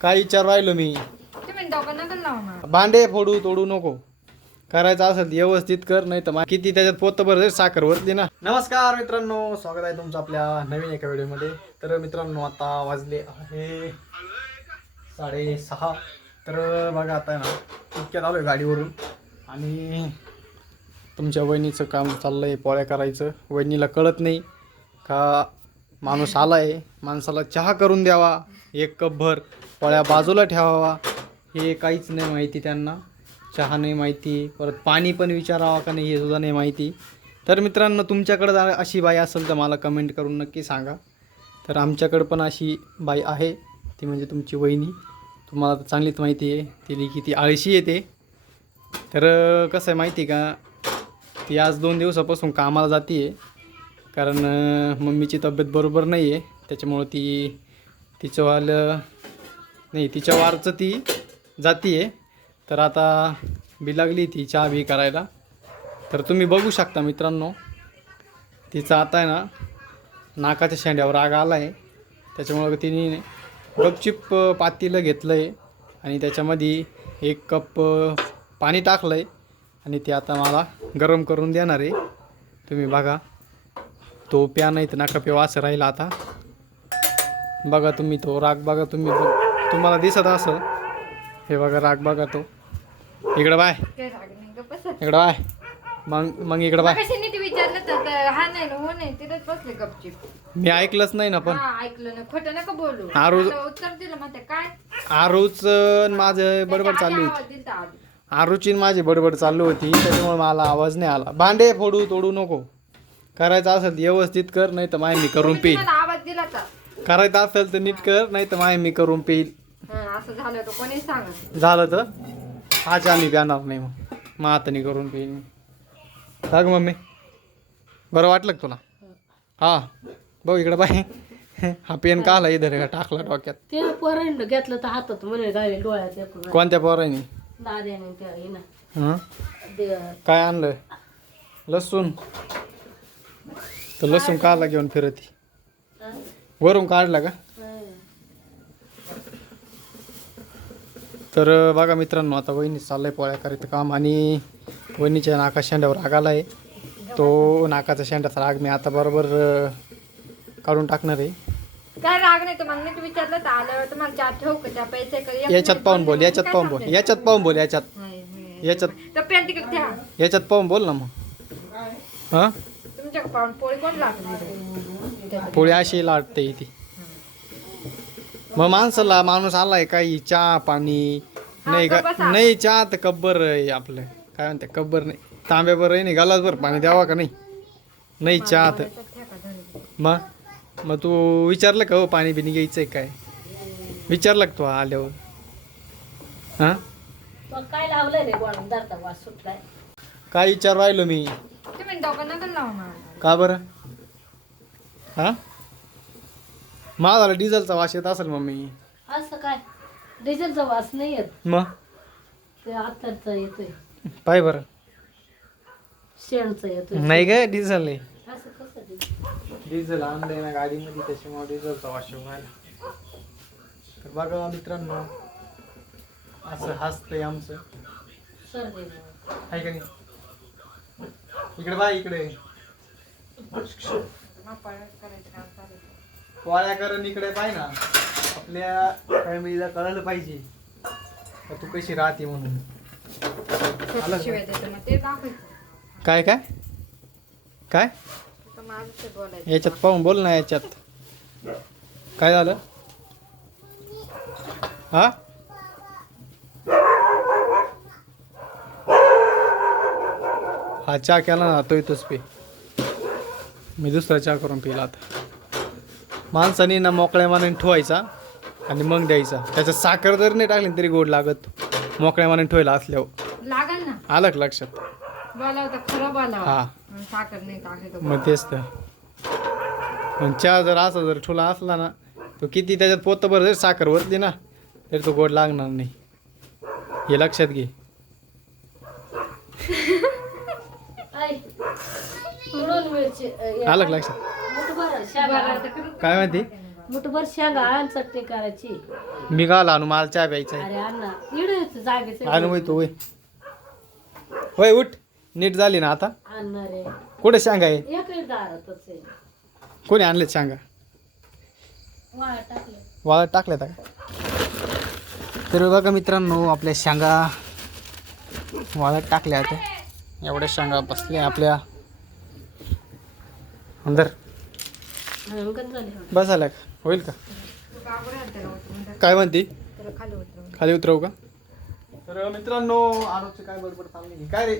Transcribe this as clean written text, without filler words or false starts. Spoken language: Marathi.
काय विचार राहिलो मी. तुम्ही दोघांना पण लावणार. भांडे फोडू तोडू नको. करायचं असेल व्यवस्थित कर, नाही तर किती त्याच्यात पोतभर साखर वरती ना. नमस्कार मित्रांनो, स्वागत आहे तुमचं आपल्या नवीन एका व्हिडिओमध्ये. तर मित्रांनो, आता वाजले आहे 6:30. तर बघा आता ना इतक्यात आलोय गाडीवरून आणि तुमच्या वहिनीचं काम चाललंय पोळ्या करायचं. वहिनीला कळत नाही का माणूस आलाय, माणसाला चहा करून द्यावा, 1 कप भर पोळ्या बाजूला ठेवावा, हे काहीच नाही माहिती त्यांना. चहा नाही माहिती, परत पाणी पण विचारावा का नाही हे सुद्धा नाही माहिती. तर मित्रांनो, तुमच्याकडं जर अशी बाई असेल तर मला कमेंट करून नक्की सांगा. तर आमच्याकडं पण अशी बाई आहे, ती म्हणजे तुमची वहिनी. तुम्हाला तर चांगलीच माहिती आहे ती किती आळशी येते. तर कसं आहे माहिती का, ती आज 2 दिवसापासून कामाला जाते आहे, कारण मम्मीची तब्येत बरोबर नाही आहे. त्याच्यामुळं तिच्या वारचं ती जाती आहे. तर आता लागली ती चहा बी करायला. तर तुम्ही बघू शकता मित्रांनो, तिचा आता आहे ना नाकाच्या शेंड्यावर राग आला आहे. त्याच्यामुळं तिने गपचिप पातेलं घेतलं आहे आणि त्याच्यामध्ये 1 कप पाणी टाकलं आहे आणि ते आता मला गरम करून देणार आहे. तुम्ही बघा, तो प्या नाही तर नका प्यावा असं राहिला. आता बघा तुम्ही तो राग बघा, तुम्हाला दिसत असेल. हे बघा राग बघा तो. इकडं बाय, इकडं बाय, मग इकडं बाय. विचारलं तर हा नाही हो नाही तिथेच बसले गपचिप. मी ऐकलंच नाही ना. पण ऐकलं ना, खोटं नका बोलू. उत्तर दिलं म्हणते काय. आरूच माझं बडबड चालू होती. आरूची माझी बडबड चालू होती, त्याच्यामुळे मला आवाज नाही आला. भांडे फोडू तोडू नको. करायचं असेल व्यवस्थित कर, नाही तर मी करून पेईल. आवाज दिला का? करायचं असेल तर नीट कर, नाही तर मी करून पेईल. असं झालं तर कोणी सांगत. झालं तर आज आम्ही प्याणार नाही, मग हाताने करून पेईल. सांग मम्मी, बरं वाटलं का तुला? हा भाऊ इकडं बाय. हा पेन का आला इधर टाकला डोक्यात? ते पोरांनी घेतलं तर हातात म्हणे गाडी डोळ्यात. कोणत्या पोरांनी? दाद्याने त्या हिनं. हं? काय आणलं? लसूण. तर लसूण काढला घेऊन फिरती, वरून काढला का? तर बघा मित्रांनो, आता वहिनी चाललंय पोळ्या करायचं काम आणि वहिनीच्या नाका शेंड्यावर राग आला आहे. तो नाकाचा शेंड्याचा राग मी आता बरोबर काढून टाकणार आहे. काय राग नाही तर मग मी विचारलं तर आल्यावर तुम्हाला चार ठेवू का त्या पैसे याच्यात पाहून बोल, याच्यात पाहून बोल, याच्यात पाहून बोल, याच्यात याच्यात पाहून बोल ना मग. हां, तुमच्या पाहून पोळी कोण लागली? पोळी अशी लाटते ती. मग माणूस आलाय काही चहा पाणी नाही का? नाही चहा तर कब्बर आहे आपलं, काय म्हणते कब्बर नाही, तांब्याभर आहे नाही, गलासभर पाणी द्यावा का नाही? नाही चहा तर मग तू विचारलं का हो पाणी बिनी घ्यायचंय काय? विचारलं का तू आल्यावर? हां, काय लावलंय रे गोळा धरता वास सुटलाय. काय विचार राहिलो मी. तुम्ही दोघांना पण लावणार. का बरं? हां, माझा डिझेलचा वास येत असेल मम्मी. असं काय डिझेलचा वास नाही येत, मग ते आतरचा येतोय, पाय बरं. शेणचा येतोय. नाही काय डिझेल आहे, असं कसं डिझेल आणलंय ना गाडीमध्ये, त्याच्यामुळे डिझेलचा वास येऊन राहिला. तर बघा मित्रांनो, असं हसतंय आमचं, सर आहे का नाही? इकडे बाय, इकडे पोळ्या करून इकडे पाय ना. आपल्या फॅमिलीला कळलं पाहिजे का तू कशी राहते म्हणून. आलं का? काय काय काय याच्यात पाहून बोल ना. याच्यात काय झालं? हा, हा चहा केला ना, तो तूच पे. मी दुसरा चहा करून पिला. आता माणसाने ना मोकळ्या मनाने ठेवायचा आणि मग द्यायचा. त्याच्यात साखर जर नाही टाकली तरी गोड लागत, मोकळ्या मनाने ठेवायला असल्यावर. लागल ना, आलं का लक्षात? बोलावं खरं बोलावं. हा, साखर नाही टाकली मग तेच तर. पण चहा जर असा जर ठुला असला ना, तो किती त्याच्यात पोतभर जर साखर वरली ना तरी तो गोड लागणार नाही, हे लक्षात घे. आलं का लक्षात? काय माहिती? मुठभर शेंगा आणि चटणी करायची. मी गाला आणू मला चहा प्यायचा आहे. अरे अण्णा इकडे जागेच आणू होय तू होय होय उठ नीट झाली ना आता. अण्णा रे कुठे शेंगा आहे एकही दारातच आहे. कोणी आणले शेंगा वाळ टाकलं. वाळत टाकल्यात का. तर बघा मित्रांनो आपल्या शेंगा वाळत टाकल्या होत्या. एवढ्या शेंगा बसल्या आपल्या अंदर. गंज झाली. बस आल्या का होईल का बाबूराव त्याला उतरून टाक. काय म्हणते त्याला खाली उतरवून. खाली उतरवू का. तर मित्रांनो आरोपचे काय बडबड चालली काय रे